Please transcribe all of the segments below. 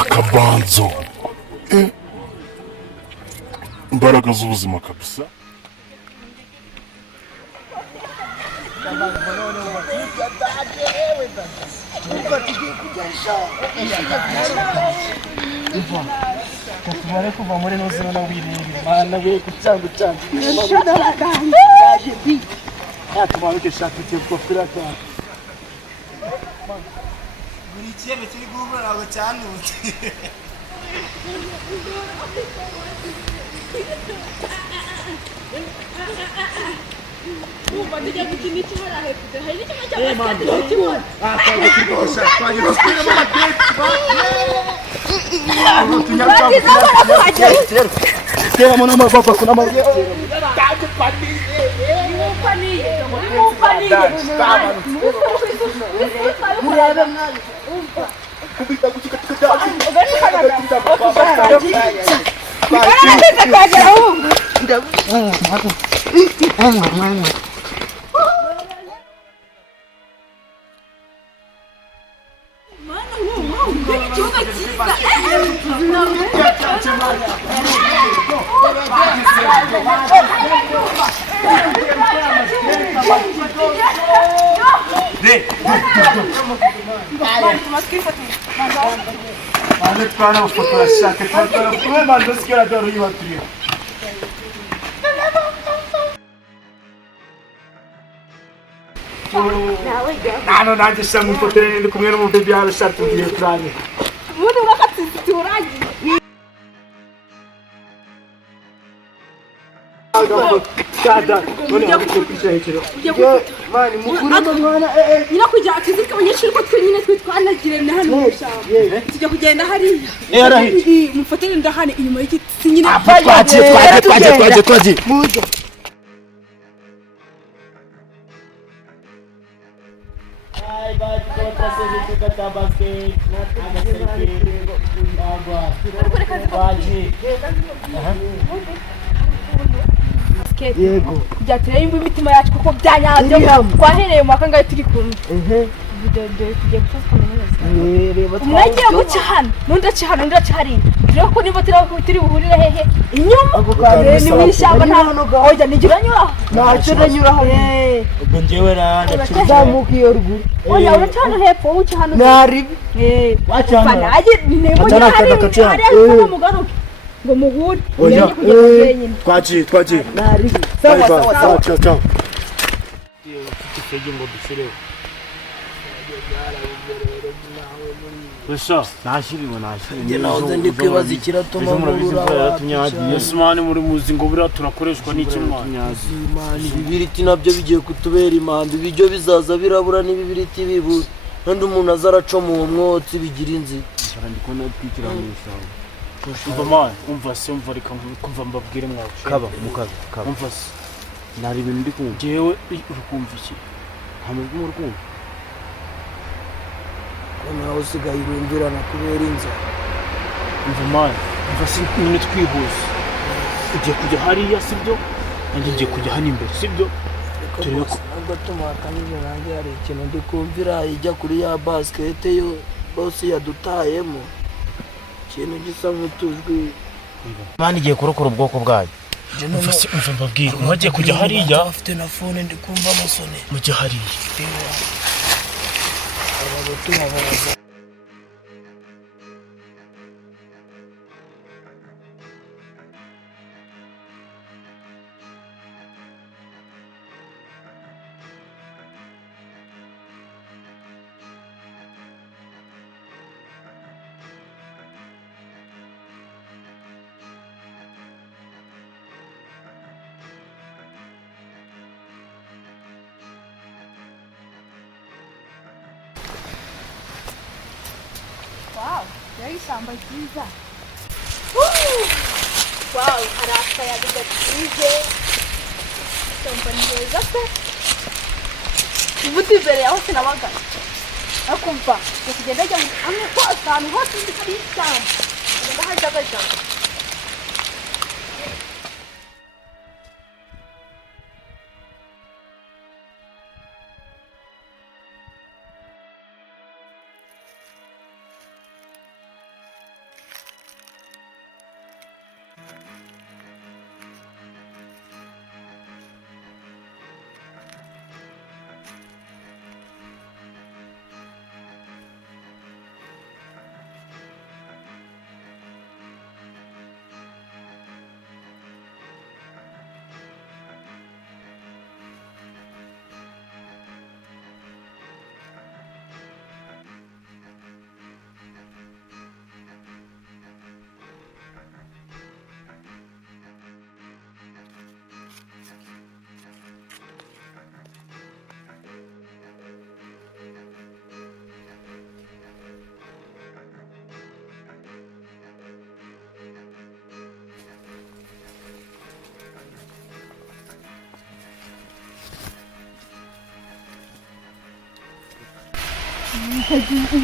Akabanzo imbaraga z'ubuzima kabisa. Tumare kuva muri nozino na wiringi mana we kucanga tumare ke shakiti kofira ka buri kintu kiri gubura aho cyane Uba nijya gukina iki harahe kude hari n'ikimwe cy'amakuru akaje kuri gusa twaje gukina mu tera tera mona mababa kuna mawe taje pandi murebe mwana kubita gucika Nano nanjye shangu fotere ndi kumwe n'umubebi yawe shatu ngiye turanye. Muri urakatituraje. Kada, none akukwisha hekero. Mani mukuru mwana Ina kujya akizika abanyeshuri ko twenyine twitwanagire na hano mushamba. Tujya kugenda hariya. Yarahi. Mufatire ndahane inyuma y'igiti nyine. Twaje. Muzo. Yego byatureye imbu imitima yacu kuko byanyabyo twahereye mu makangaye turi kumwe tugiye gufashwa neza mwagiye guca hano n'undi hano n'undi hariya rero ko niba turi buhurire hehe inyuma ni mu ishyamba nta oya nigira nyuraho Ntacyo nanyuraho Ubwo njyewe zamuka iyo ruguru oya uraca hano hepfo uca hano naribi waca hano nibwo hariya mugaruke ngo muhure oya twagiye naribi sawa ciao Tufege ngo dusireho. Gusa nashiriwe. Njye nahoze ndi kwibaza ikiratuma murura Yesmani muri muzi ngo bira turakoreshwa n'iki mwana. Ibibiriti nabyo bigiye kutubera impambi bijyo bizaza birabura n'ibibiriti bibu kandi umuntu azaraco mu mwotsi bigira inzi Kandi ko natwikira mu ishaho. Umva man, umva se umva reka kumva mbabwire mwawe. kaba mukaza Umva se nari ibintu ndi kumva. Jewe urukumva iki? Hamwe urukumva. nawe usigaye irundirana kubera inzara Umva man, umva se nyine twihuse. Ugiye kujya hariya sibyo? Nanjye ngiye kujya hano imbere sibyo? Turebe ko nubwo tumakanyije nanjye hari ikintu ndi kumvira ijya kuri ya basket yo bose yadutayemo ikintu gisa nk'utujwi Mani igiye kurokora ubwoko bwayo. Umva se umva mbabwire mwagiye kujya hariya afite na phone ndi kumva amasone mujya hariya. Wow, yari ishyamba ryiza. Wow, hari akayaga gatuje. Ishyamba ni heza pe. ubundi imbere yaho sinabaga akumva kugenda ajya ahantu hose hari ishyamba agenda hajya agajya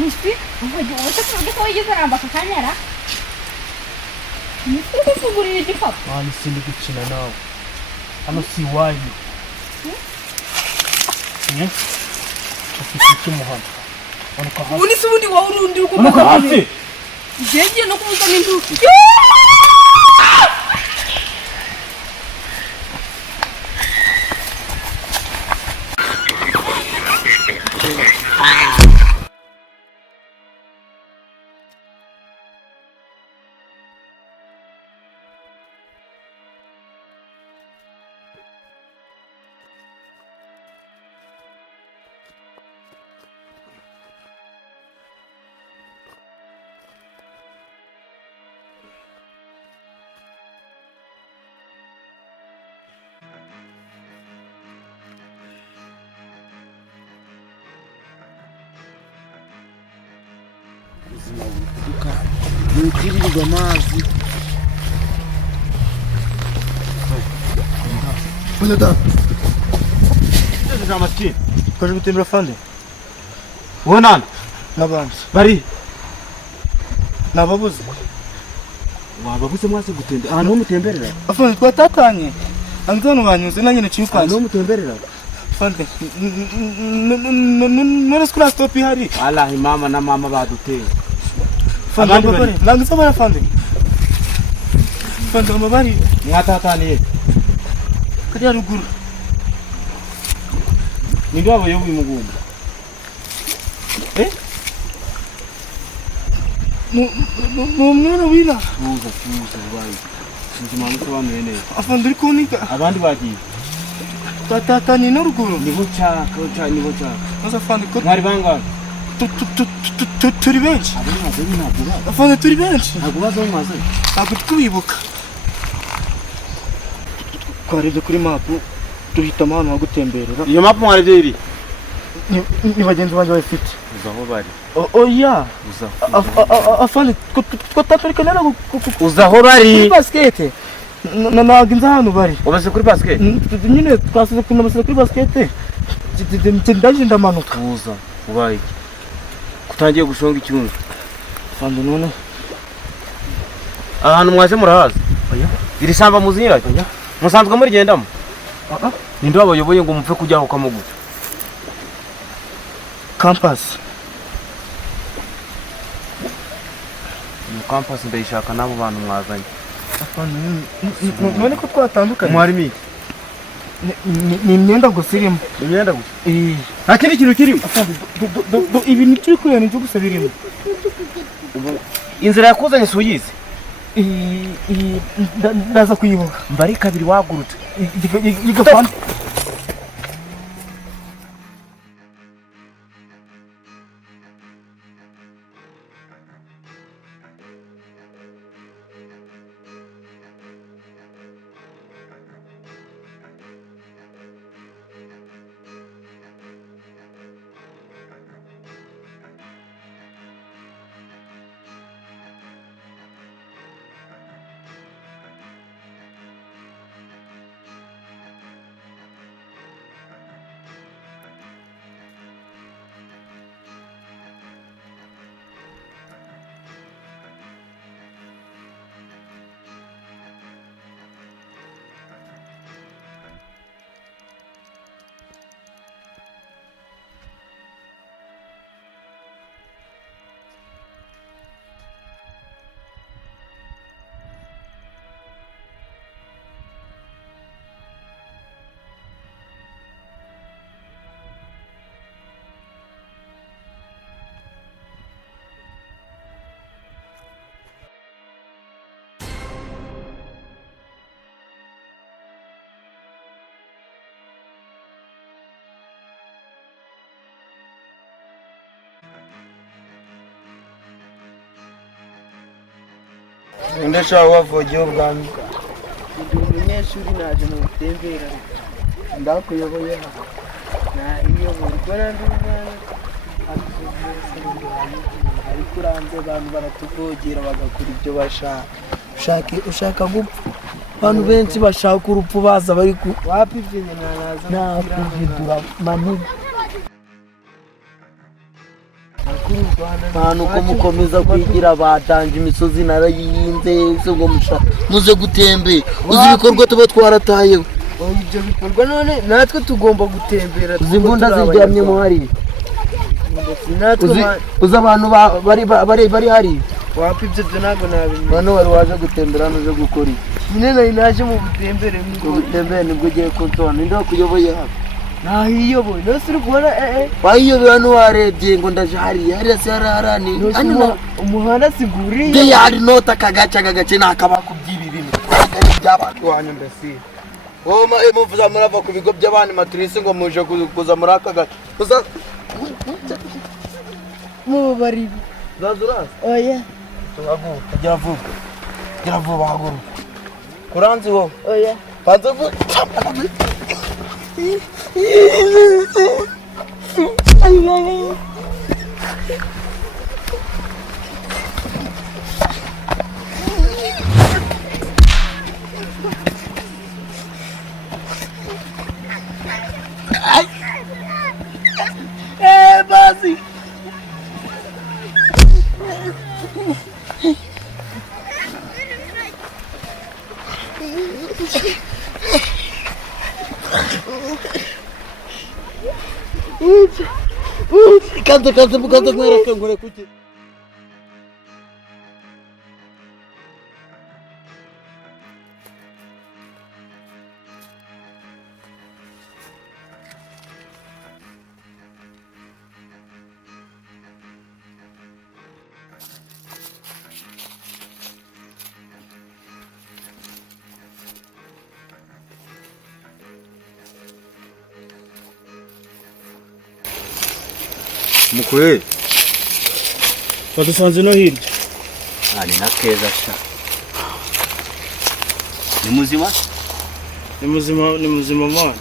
Ubusa ko wigeze arambaka akanyara niko kugurira igikapu mani sindi gukina nawe hano si iwanyu ufite icy'umuhanda manuka hasi ubundi se ubundi wowe urundi uko manuka hasi ngiye no kumuzana induki Ntiwirirwa amazi. Oya da. Neza amatwi. Kaje gutembera fande. Wonana N'abandi. bari Nababuze. wababuze mwase gutembera ahantu mutemberera Afande twatatanye. Anzano banyuze nanjye naciye ahantu ukanje. mutemberera Fande. None skula stop ihari. alahi mama na mama baduteye Fande Abandi bakore. bari? Nangisa bara fande. Fande amabari mwatataniye kariya ruguru. ninde wabaye w'imugumba Numwana wina. tuza bayi sinzima musobanuye neza Afande uri kunika. abandi bagiye Twatatanye no ruguru. niho cyaka niho cyaka Maze fande ko mwari bangahe turi benshi. abo ntabwo ntabwo baza Afande turi benshi. ntabwo baza mumaze Ntabwo twibuka. Twarebye kuri mapu duhitamo ahantu ho gutemberera. iyo mapu mwarebye iri Ni bagenzi banjye bayifite. uza aho bari Oya. uza Afande twataturikanira uza aho kuri bari basikete. Ntabwo inzi ahantu bari. ubaze kuri basket Nyine twasize kuri basikete. Ndaje ndamanuka. tuza ubaye iki kutangiye gushonga icyunzu Afande none. ahantu mwaje murahaza Oya. iri shyamba muzinyiranye Oya. musanzwe murigendamo ninde wabayoboye ngo mupfe kujyaho kamuguta Campus. iyo campus ndayishaka n'abo bantu mwazanye None ko twatandukanye. mwari miki Ni imyenda gusa irimo. imyenda gusa Eh. nta kindi kintu kirimo Ibi ni turi kureba nibyo gusa birimo. inzira yakuzanye si uyizi Ndaza kuyibuka. mbari kabiri wagurutse Igafana. ndashaka wavogeho bwangu ndi umunyeshuri naje mu gutembera ndakuyoboye nariyoboye ukora ndi umwana ariko uranze abantu baratuvogera bagakora ibyo bashaka ushaka gupfa abantu benshi bashaka urupfu baza bari wapivye nakuvidura maniga abantu ko mukomeza kwigira batanje imisozi narayinze ngo muze gutembe uzi ibikorwa tuba twaratayeho ibyo bikorwa none natwe tugomba gutembera zimbunda ziryamye mu hari uzi abantu bari hari wapivye byo ntabwo nabimenya hano wari waje gutembera hano uje gukora iki nyine nari naje mu butembere nibwo ugiye kunsona ninde wakuyoboye hano nahiyoboye nose uri kubona wahiyoboye hano warebye ngo ndaje hariya se hararani umuhanda siguriye yari nota kagace nakabako by'ibi bimwe by'abantu wanyu mbese muvuza murava ku bigo by'abandi maturisi ngo muje kuza muri aka gace mubari zazuraza oya tuhaguka gira vuba haguruka kuranzi wowe oya panze vuba basi Kanta mwereka ngore kuki Mukwe badusanze no hirya ni na keza sha ni muzima mana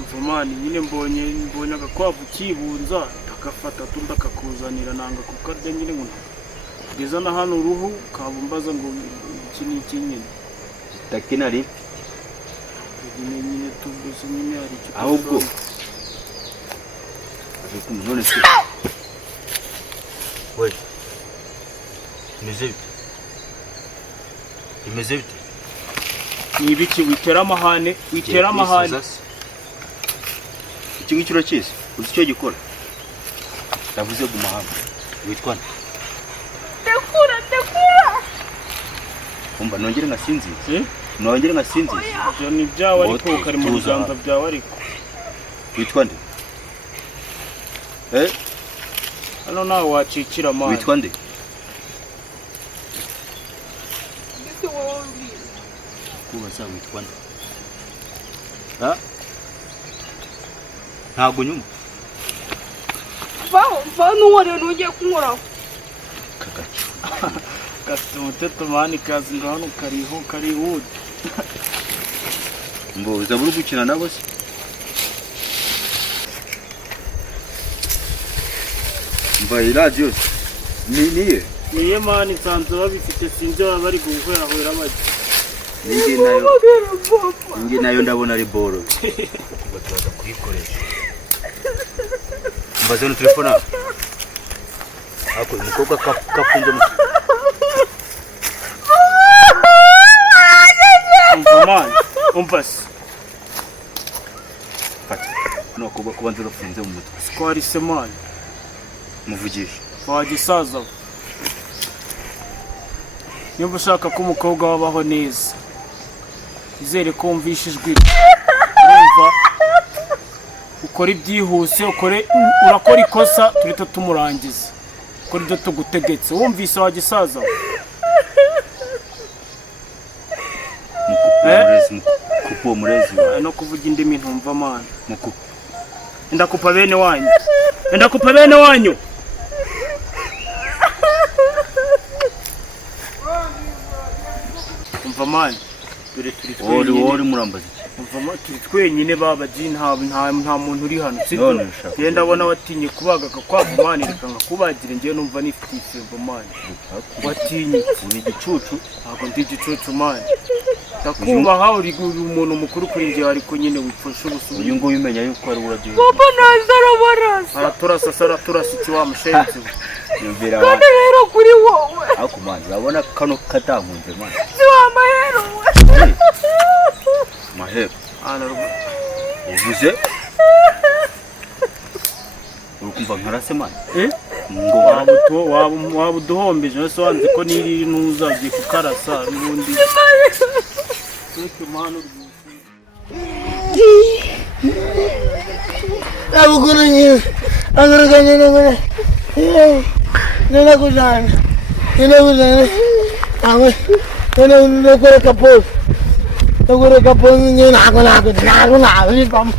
mvumani nyine mbonye agakwavu kibunza ndakafata ndakakuzanira nanga kukarya nyine ngo ngeza na hano uruhu kabumbaza ngo iki ni iki nyine takinari nyine tubuze nyine hari icyo ahubwo none se we imeze bite ni ibiki witera amahane iki ngiki urakizi uzi icyo gikora ndavuze ku mahanga witwa ndakura umva nongere ngasinzize ibyo ni byawe ariko kari mu biganza byawe ariko witwa nde hano nawe wacikira amahane witwa nde kubaza witwa nde ntabwo nyuma va n'uwariwe n'ugiye kunkoraho kagacu gafite umuteto mani kazi ngo hano karihude ngo uzaba uri gukina nabo se mva iradiyo niye mani nsanze babifite sinzi baba bari guhwera bajya ingi nayo ndabona ari boro ngo turaza kuyikoresha mbaze no telefone ako umukobwa kafunze mani umpasi fata no kubanza urufunze mu mutwe squari semani muvugisha wagisaza niba ushaka ko umukobwa wabaho neza izere ko wumvishe ijwi urumva ukora ibyihuse urakora ikosa turita tumurangiza ukora ibyo tugutegetse wumvise wagisaza mukupo murezi no kuvuga indimi ntumva mana mukupo ndakupa bene wanyu umva mani dore turi wowe twenyine murambaza iki turi twenyine babaji nta muntu uri hano sibyo None ushaka genda abona watinye kubaga akakwaga mani reka nkakubagire njyewe numva nifitiye isembo mani watinye uri igicucu ntabwo ndi igicucu mani ndakubaha uri umuntu mukuru kuri njyewe ariko nyine wipfusha ubusubu uyu nguyu umenya yuko ari uragiye papa naza arabarasa araturasa iki wa mushenzi yumvira kandi rero kuri wowe ako mani urabona kano katankunze mani si wa mahero mahero ana uvuze urukumva nkarase mani ngo waba uduhombeje wese wanze ko niri ntuzagiye kukarasa n'ubundi abukuru nyine aguruganye n'ingore ninakujana awe nakureka pose nyine ntabwo bivamo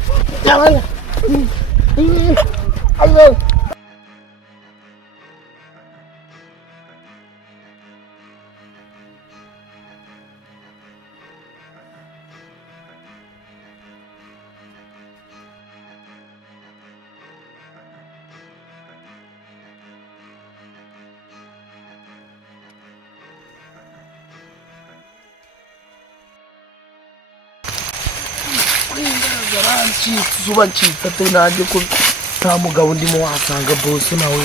zuba ncitse ate nanjye ko nta mugabo ndimo wasanga bose nawe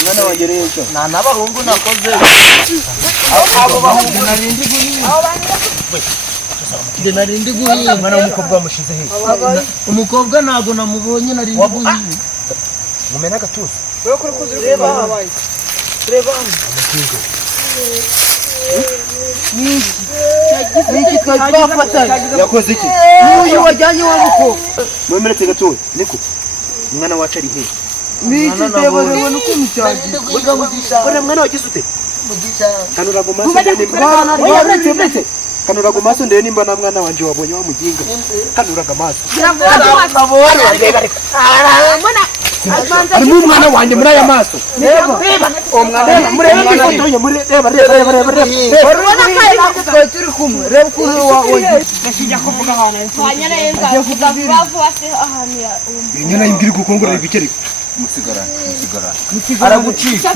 umwana wanjye rero nta n'abahungu nakoze abo bahungu narindi guhinga umwana w'umukobwa wamushize he umukobwa ntabwo namubonye narindi guhinga mumena agatuza reba habaye reba niki twari twafatanye yakoze iki n'uyu wajyanye wa mukobwa mwemeretse gatoya niko umwana wacu ari he niki reba nuko mucyagiye bora mwana wagize ute mugisha kanura go maso ndende kanura go maso ndende nimba na mwana wanje wabonye wamuginga kanura go maso ari umwana wanje muri aya maso reba umwana murebe ifoto ye muri reba urabona ko ari natwe turi kumwe reba kuri wawe ndashijya kuvuga ahantu wanyana yenza kuvuga vuba se ahantu ya nyina yimbiri gukongora ibikeri musigara aragucika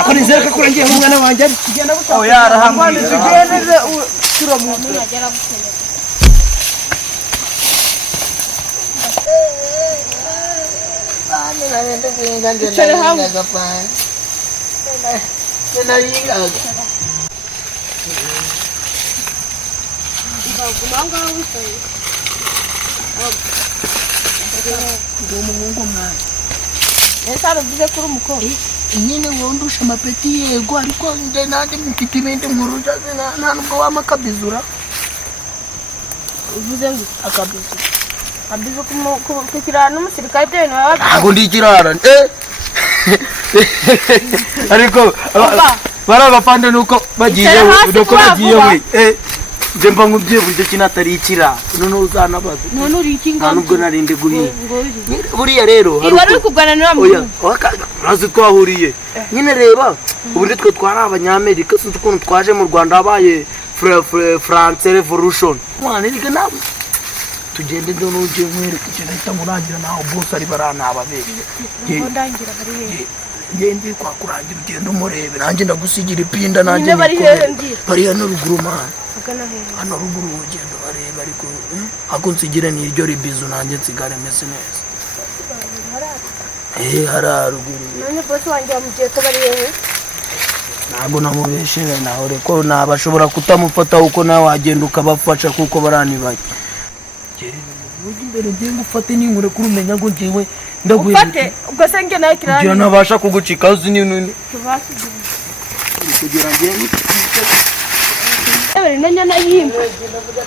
ako nizere ko kurangiye umwana wanje ari kugenda gusa aho yarahamwe tugendeze turamuzi yagera gusenya Icara hamwe. nyine wondusha amapeti yego ariko nde nandi mufite ibindi nkuruja nta nubwo wamakabizura uvuze ngo akabizu abizu kukirana n'umusirikare byo bintu baba ntabwo ndi ikirara ariko bari abapande nuko bagiye nuko bagiye we nje mva nkubwiye buryo kino atari ikirara none uzanabaza none uri iki nta nubwo narinde guhinga buriya rero hari uri kugana n'uwo urazi twahuriye nyine reba ubundi twe twari abanyamerika sinzi ukuntu twaje mu Rwanda habaye France Revolution mwana reka nawe tugende ndo nuje mwereka ikintu hita murangira naho boss ari baranaba bere ndangira bari he ngende kwa kurangira ugenda umurebe nanjye ndagusigira ipinda nanjye nyine bari he ngiye bari hano ruguru mana agana he hano ruguru ugenda bareba ariko ako nsigire ni iryo ribizo nanjye nsigare mese neza hararuguru none boss wanjye wamugiye ko bari he ntabwo namubeshere nawe reko nabashobora kutamufata uko nawe wagenda ukabafasha kuko barani bake imbere ngiye ngufate n'inkure kuri umenya ngo ngiwe ufate ubwo se nge nawe kirani kugira nabasha kugucika uzi ni kugira ngene ebere nanya nayimba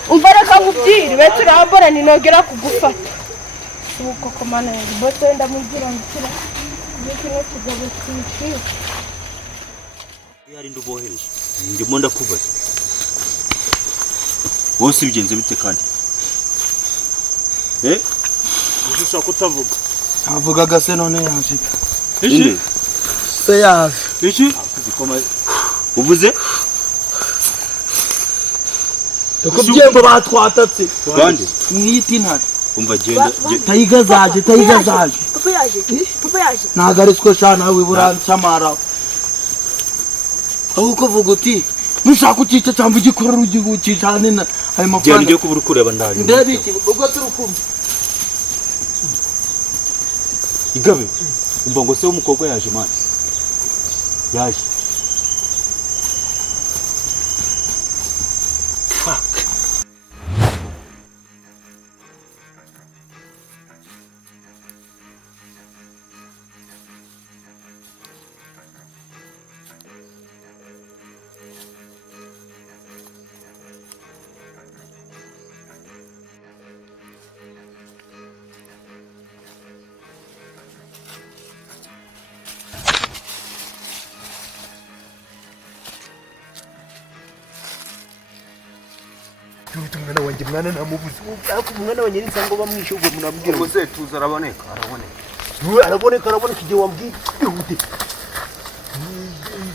umva reka nkubwire be turambora ninogera kugufata uko komana ya boto ndamubwira ngikira ngikira kugabo cyinshi yari ndubohereje ndimo ndakubaza wose bigenze bite kandi ushaka kutavuga avugaga se none yaje iki se yaje iki uvuze tukubye ngo batwatatse bande mwiti ntare umva genda tayiga zaje papa yaje nagaritswe shana nawe burancamara aho kuvuga uti nushaka ucica cyangwa igikorera ugicane na ayo mafaranga ngiye kubura kureba ndaje ndabiki ubwo turukumva igabe umva ngo se umukobwa yaje mani yaje umwana wanjye mwana namubuze ariko umwana wanjye nisango bamwishe ubwo munabwira ngo se tuza araboneka araboneka igihe wambwiye ihute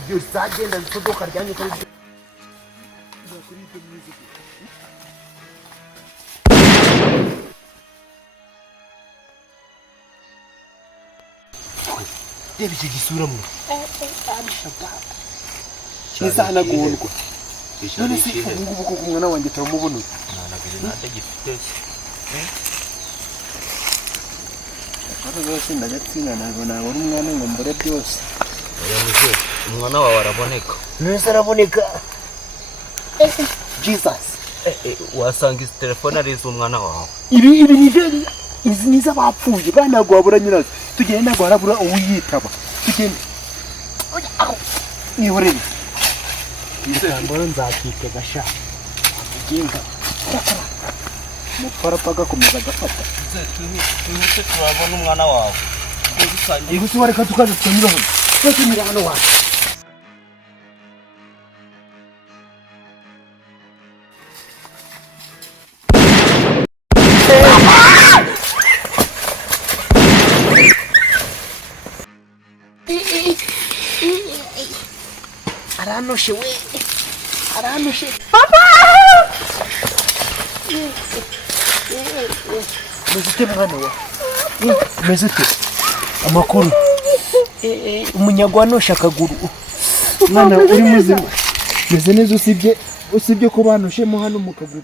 iyo sagenda isodoka ryanye kari Debe gisura mu Isa na gondwa none se ubungubu ko umwana wanjye turamubona rwose ndagatsinda ntabwo nabona umwana ngo mbure byose umwana wawe araboneka nese araboneka Jesus wasanga izi telefone ari iz'umwana wawe ibi izi niza bapfuye kandi ntabwo wabura nyirazo tugende ntabwo harabura uwiyitaba tugende nihorere mbona nzakike gasha agenda mutwara paka komeza agafata twihute turabona umwana wawe gusa wareka tukaza tunyura hano wawe aranoshe we aranoshe papa mezite mwana wa mezite amakuru umunyagwanosha akaguru mwana uri muzima meze neza usibye ko banoshemo hano mu kaguru